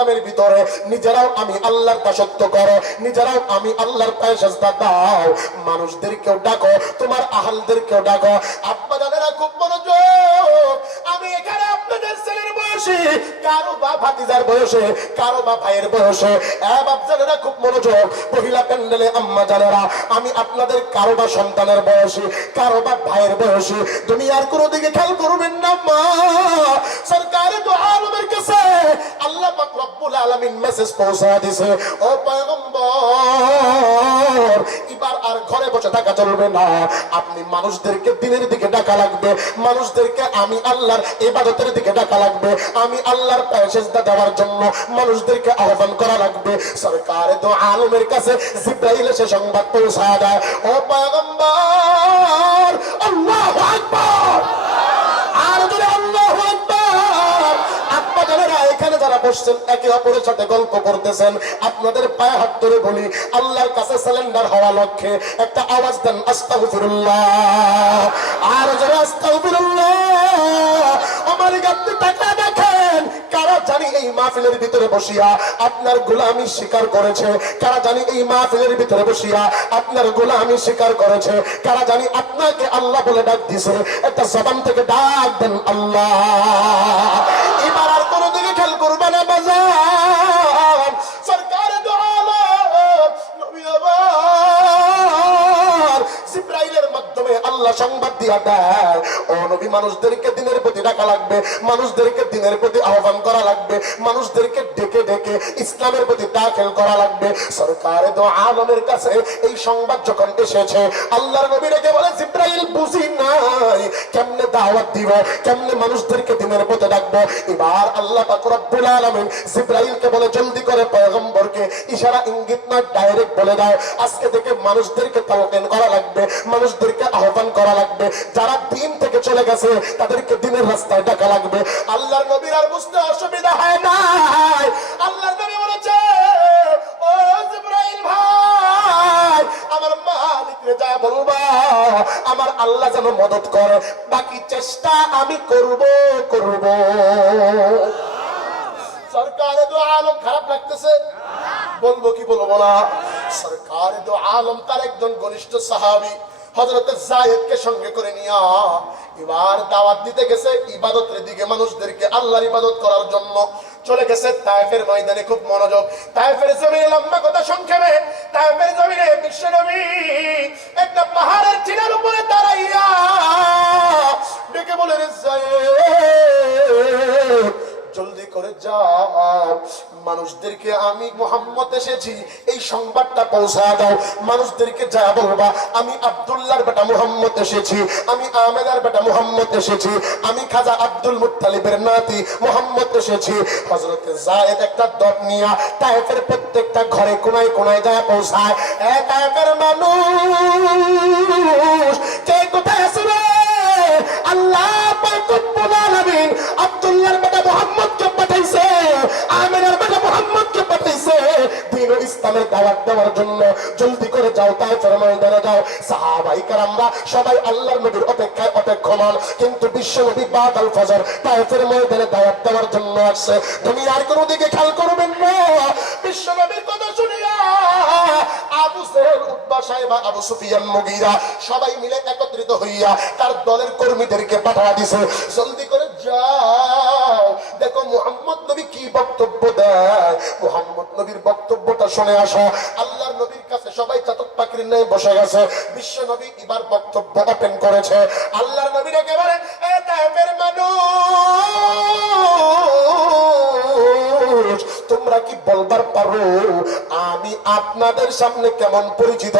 ইসলামের ভিতরে নিজেরাও আমি আল্লাহর দাসত্ব করো, নিজেরাও আমি আল্লাহর পায়ে সিজদা দাও। মানুষদেরকেও ডাকো, তোমার আহলদেরকেও ডাকো। আব্বা জানেরা খুব মনোযোগ, আমি এখানে আপনাদের ছেলের বয়সে, কারো বা ভাতিজার বয়সে, কারো বা ভাইয়ের বয়সে, বাপ জানেরা খুব মনোযোগ। মহিলা প্যান্ডেলে আম্মা জানেরা, আমি আপনাদের কারো বা সন্তানের বয়সে, কারো বা ভাইয়ের বয়সে। দুনিয়ার কোনো দিকে খেয়াল করবেন না মা। সরকারে তো আলমের কাছে আল্লাহ পাক রব্বুল আলামিন মেসেজ পৌঁছা দিয়েছে, ও পয়গম্বর এবার আর ঘরে বসে থাকা চলবে না, আপনি মানুষদেরকে দিনের দিকে ডাকা লাগবে, মানুষদেরকে আমি আল্লাহর ইবাদতের দিকে ডাকা লাগবে, আমি আল্লাহর পায়ে সিজদা দেওয়ার জন্য মানুষদেরকে আহ্বান করা লাগবে। সরকারে তো আলমের কাছে জিবরাইল এসে সংবাদ পৌঁছা দেয়, ও পয়গম্বর আল্লাহু আকবার, আর যদি আল্লাহু আকবার। আব্বা জানেরা এখানে যারা বসছেন একে অপরের সাথে গল্প করতেছেন, আপনাদের পায়ে হাত ধরে বলি আল্লাহর কাছে সারেন্ডার হওয়া লক্ষ্যে একটা আওয়াজ দেন আস্তাগফিরুল্লাহ, আর যারা আস্তাগফিরুল্লাহ। আমার গাতে টাকা দেখেন, কারা জানি এই মাহফিলের ভিতরে বসিয়া আপনার গোলামি স্বীকার করেছে, কারা জানি এই মাহফিলের ভিতরে বসিয়া আপনার গোলামি স্বীকার করেছে, কারা জানি আপনাকে আল্লাহ বলে ডাক দিছে। একটা জবান থেকে ডাক দেন আল্লাহ। এবার আর কোনো দিকে খেয়াল করবে না বাজার। সরকারে তো আলম নবী আবার জিবরাইলের মাধ্যমে আল্লাহ সংবাদ দিয়া দেয়, ও নবী মানুষদেরকে দিনের প্রতি ডাকা লাগবে, মানুষদেরকে দিনের প্রতি আহ্বান করা লাগবে, মানুষদেরকে ডেকে ডেকে ইসলামের প্রতি দাখিল করা লাগবে। সরকারে তো আলমের কাছে এই সংবাদ যখন এসেছে, আল্লাহর নবী ডেকে বলে, জিবরাইল বুঝি নাই কেমনে দাওয়াত দিব, কেমনে মানুষদেরকে দিনের পথে ডাকবো। এবার আল্লাহ পাক রব্বুল আলামিন জিবরাইলকে বলে, জলদি করে পয়গম্বরকে ইশারা ইঙ্গিত না ডাইরেক্ট বলে দাও, আজকে থেকে মানুষদেরকে তালকিন করা লাগবে, মানুষদেরকে আহ্বান করা লাগবে, যারা দিন থেকে চলে গেছে তাদেরকে দিনের রাস্তায় ডাকা লাগবে। আল্লাহর নবীর আর বুঝতে অসুবিধা হয় নাই। আল্লাহর নবী বলেছে, ও জিবরাইল ভাই, আমার মালিককে যা বলবা আমার আল্লাহ যেন মদত করে, বাকি চেষ্টা আমি করব। সরকারে দো আলম খারাপ লাগতেছে, বলবো কি বলবো না? সরকারে দো আলম তার একজন ঘনিষ্ঠ সাহাবী হযরতে যায়েদকে সঙ্গে করে নিয়া এবার দাওয়াত দিতে গেছে ইবাদতের দিকে, মানুষদেরকে আল্লাহর ইবাদত করার জন্য চলে গেছে তায়েফের ময়দানে। খুব মনোযোগ, তায়েফের জমিনে, লম্বা কথা সংক্ষেপে, তায়েফের জমিনে বিশ্বনবী একটা পাহাড়ের টিলার উপরে দাঁড়াইয়া ডেকে বলে, রে যায়েদ জলদি করে যাও, মানুষদেরকে আমি মুহাম্মদ এসেছি এই সংবাদটা পৌঁছা দাও। মানুষদেরকে যা বলবা, আমি আব্দুল্লাহর বেটা মুহাম্মদ এসেছি, আমি আমেনার বেটা মুহাম্মদ এসেছি, আমি খাজা আব্দুল মুত্তালিবের নাতি মুহাম্মদ এসেছি। হযরতে যায়েদ একটা দল নিয়া তায়েফের প্রত্যেকটা ঘরে কোনায় কোনায় যায় পৌঁছায়। তায়েফের মানুষ কে কোথায় আছে রে? আল্লাহ পাক রব্বুল আলামিন আব্দুল্লাহর বেটা মুহাম্মদকে পাঠাইছে, আমিনার বেটা মুহাম্মদকে পাঠাইছে দ্বীন ও ইসলামের দাওয়াত দেওয়ার জন্য। জলদি করে যাও, তায়েফের ময়দানে যাও। সাহাবায়ে কেরামরা সবাই আল্লাহর নবীর অপেক্ষায় অপেক্ষমান, কিন্তু বিশ্ব নবী বাদ আল ফজর তায়েফের ময়দানে দাওয়াত দেওয়ার জন্য আসছে। দুনিয়ার কোনো দিকে খেয়াল করবেন না। বিশ্ব নবীর কথা শুনিয়া আবু সেহেল, উতবা, সাইবা, আবু সুফিয়ান, মুগীরা সবাই মিলে একত্রিত হইয়া তার দলের কর্মীদেরকে পাঠা দিছে, জলদি করে যাও, দেখো মুহাম্মদ নবী কি বক্তব্য দেয়, মুহাম্মদ নবীর বক্তব্যটা শুনে আসো। আল্লাহর নবীর কাছে সবাই চাতক পাখির ন্যায় বসে গেছে। বিশ্ব নবী এবার বক্তব্য ওপেন করেছে। আল্লাহর নবীর একেবারে তায়েফের মানুষ, তোমরা কি বলবার পারো আমি আপনাদের সামনে কেমন পরিচিত,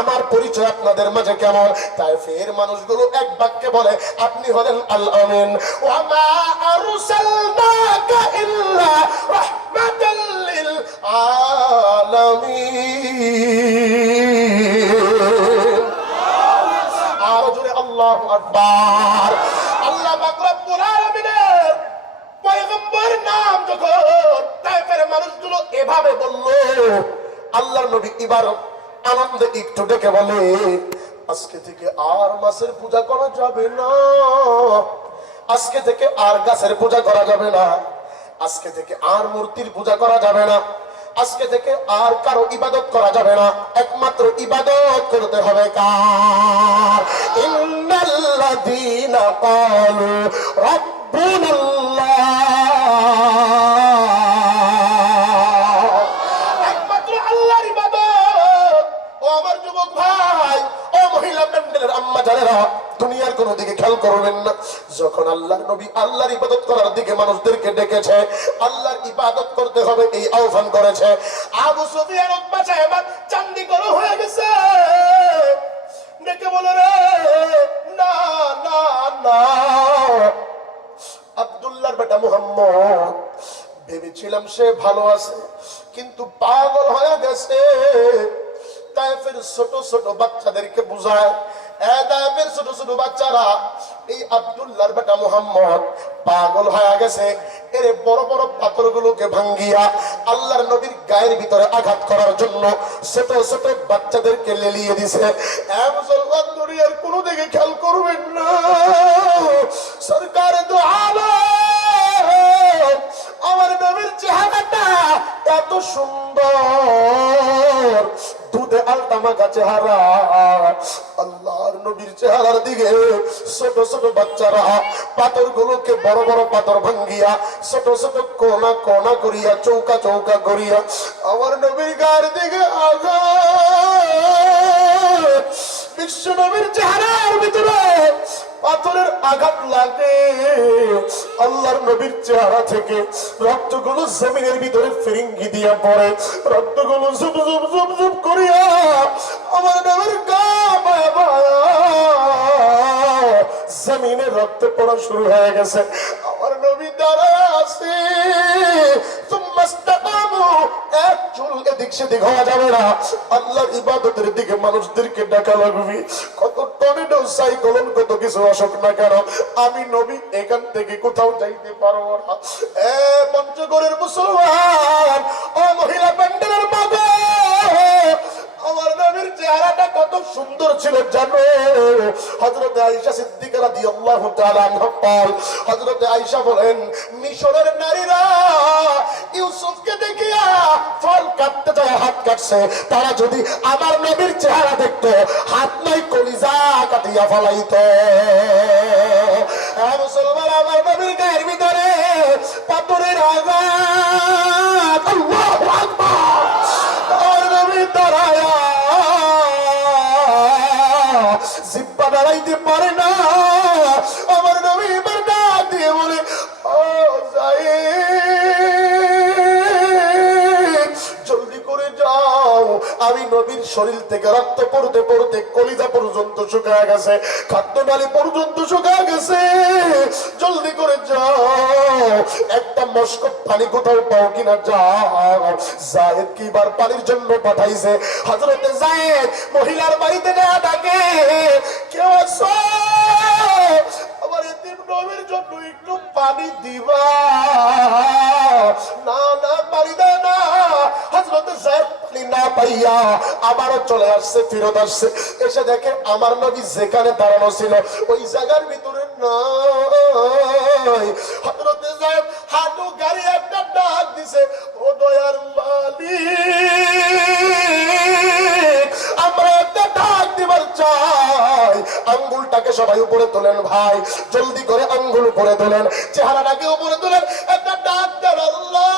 আমার পরিচয় আপনাদের মাঝে কেমন? তায়েফের মানুষগুলো এক বাক্যে বলে, আপনি হলেন আল আমিন, ওয়া মা আরসালনাকা ইল্লা রাহমাতাল লিল আলামিন। আর জোরে আল্লাহু আকবার। আল্লাহ পাক রব্বুল আলামিনের পয়গম্বর নাম যখন তায়েফের মানুষগুলো এভাবে বলল, আল্লাহর নবী এবার আনন্দে একটু ডেকে বলে, আজকে থেকে আর মাছের পূজা করা যাবে না, আজকে থেকে আর গাছের পূজা করা যাবে না, আজকে থেকে আর মূর্তির পূজা করা যাবে না, আজকে থেকে আর কারো ইবাদত করা যাবে না, একমাত্র ইবাদত করতে হবে কার? ইন্নাল্লাযীনা ক্বালু রাব্বুনাল্লাহ, একমাত্র আল্লাহর ইবাদত। ও আমার যুবক ভাই, ও মহিলা প্যান্ডেলের আম্মা জানেরা, দুনিয়ার কোন দিকে খেয়াল করবেন না। যখন আল্লাহর নবী আল্লাহর ইবাদত করার দিকে মানুষদেরকে ডেকেছে, আল্লাহর ইবাদত করতে হবে এই আহ্বান করেছে, আবু সুফিয়ান উতবা সাহেব চান্দি করো হয়ে গেছে, ডেকে বলে রে না না না, আব্দুল্লাহর বেটা মুহাম্মদ, ভেবেছিলাম সে ভালো আছে কিন্তু পাগল হয়ে গেছে। তায়েফের ছোট ছোট বাচ্চাদেরকে বুঝায়, তায়েফের ছোট ছোট বাচ্চারা এই আব্দুল্লাহর বেটা মুহাম্মদ পাগল হয়ে গেছে, এর বড় বড় পাথরগুলোকে ভাঙ্গিয়া আল্লাহর নবীর গায়ের ভিতরে আঘাত করার জন্য ছোট ছোট বাচ্চাদেরকে লেলিয়ে দিছে। মুসলমান দুনিয়ার কোনো দিকে খেয়াল করবেন না, সরকার দো আলম, আমার নবীর চেহারাটা এত সুন্দর, দুধে আলতামাখা চেহারা, আল্লাহর নবীর চেহারার দিকে ছোট ছোট বাচ্চারা পাথর গুলোকে বড় বড় পাথর ভাঙ্গিয়া ছোট ছোট কোনা কোনা করিয়া চৌকা চৌকা করিয়া আমার নবীর গায়ের দিকে আঘাত, বিশ্ব নবীর চেহারার ভিতরে পাথরের আঘাত লাগে, আল্লাহর নবীর চেহারা থেকে রক্তগুলো জমিনের ভিতরে ফিরিঙ্গি দিয়া পড়ে, রক্তগুলো জুপ জুপ জুপ জুপ করিয়া আমার নবীর গা জমিনে রক্ত পড়া শুরু হয়ে গেছে। আমার নবী দাঁড়ায় আছে, এক চুল এদিক সেদিক হওয়া যাবে না, আল্লাহর ইবাদতের দিকে মানুষদেরকে ডাকা লাগবে। কত টর্নেডো সাইক্লোন কত কিছু আসুক না কেন, আমি নবী এখান থেকে কোথাও যাইতে পারবো না। পঞ্চগড়ের মুসলমান, ও মহিলা প্যান্ডেলের মাগো, আমার নবীর চেহারাটা কত সুন্দর ছিল জানো? হযরত আয়েশা সিদ্দিকা রাদিয়াল্লাহু তাআলা আনহা বলেন, হযরত আয়েশা বলেন, মিশরের নারীরা ইউসুফকে দেখিয়া ফল কাটতে যায় হাত কাটছে, তারা যদি আমার নবীর চেহারা দেখতো হাত নাই কলিজা কাটিয়া ফলাইতো। মুসলমান, আমার নবীর গায়ের ভিতরে পাথরের আঘাত, আল্লাহু আকবার, আমার নবী দাঁড়ায়া জিব্বা দাঁড়াইতে পারে না, আমার নবী এবার ডাক দিয়ে বলে, ও যায়েদ, জলদি করে যাও, আমি নবীর শরীর থেকে রক্ত পড়তে পড়তে কলিজা পর্যন্ত শুকায় গেছে, খাদ্যনালী পর্যন্ত শুকায় গেছে, জলদি করে যাও, একটা মশক পানি কোথাও পাও কিনা যাও। যায়েদ কি বার পানির জন্য পাঠাইছে, হযরতে যায়েদ মহিলার বাড়িতে না ডাকে, কেউ আছো আমার এতিম নবীর জন্য একটু পানি দিবা? না না, পানি দাও না। হযরতে যায়েদ পানি না পাইয়া আবারও চলে আসছে, ফিরত আসছে, এসে দেখে আমার নবী যেখানে দাঁড়ানো ছিল ওই জায়গার ভিতরে নাই। হযরতে যায়েদ হাঁটু গাড়ি একটা ডাক দিছে, ও দয়ার মালিক, আমরা একটা ডাক দিবার চাই। আঙ্গুলটাকে সবাই উপরে তোলেন ভাই, জলদি করে আঙ্গুল উপরে তোলেন, চেহারাটাকে উপরে তোলেন, একটা ডাক দেন, আল্লাহ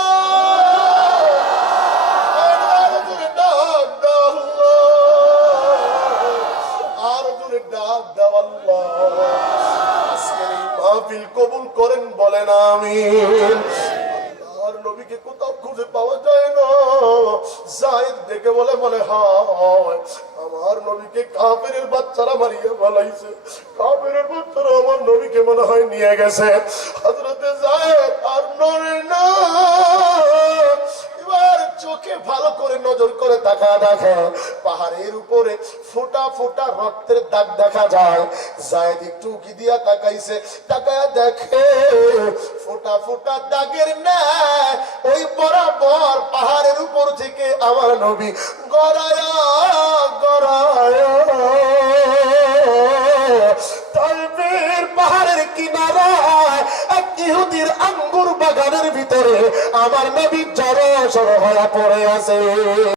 কবুল করেন, বলেন আমিন। আল্লাহর নবীকে কোথাও খুঁজে পাওয়া যায় না। যায়েদ ডেকে বলে, মনে হয় আমার নবীকে কাফেরের বাচ্চারা মারিয়া ফেলাইছে, কাফেরের বাচ্চারা আমার নবীকে মনে হয় নিয়ে গেছে। হযরতে যায়েদ আর নড়ে না, এবার চোখে ভালো করে নজর করে তাকা দেখে পাহাড়ের উপরে ফোঁটা ফোঁটা রক্তের দাগ দেখা যায়। যায়েদ একটু উকি দিয়া তাকাইছে, তাকায়া দেখে ফোঁটা ফোঁটা দাগের ন্যায় ওই বরাবর পাহাড়ের উপর থেকে আমার নবী গড়ায়া গড়ায়া তাইফের পাহাড়ের কিনারায় এক ইহুদির আঙ্গুর বাগানের ভিতরে আমার নবী জড়ো সড়ো হয়ে পড়ে আছে।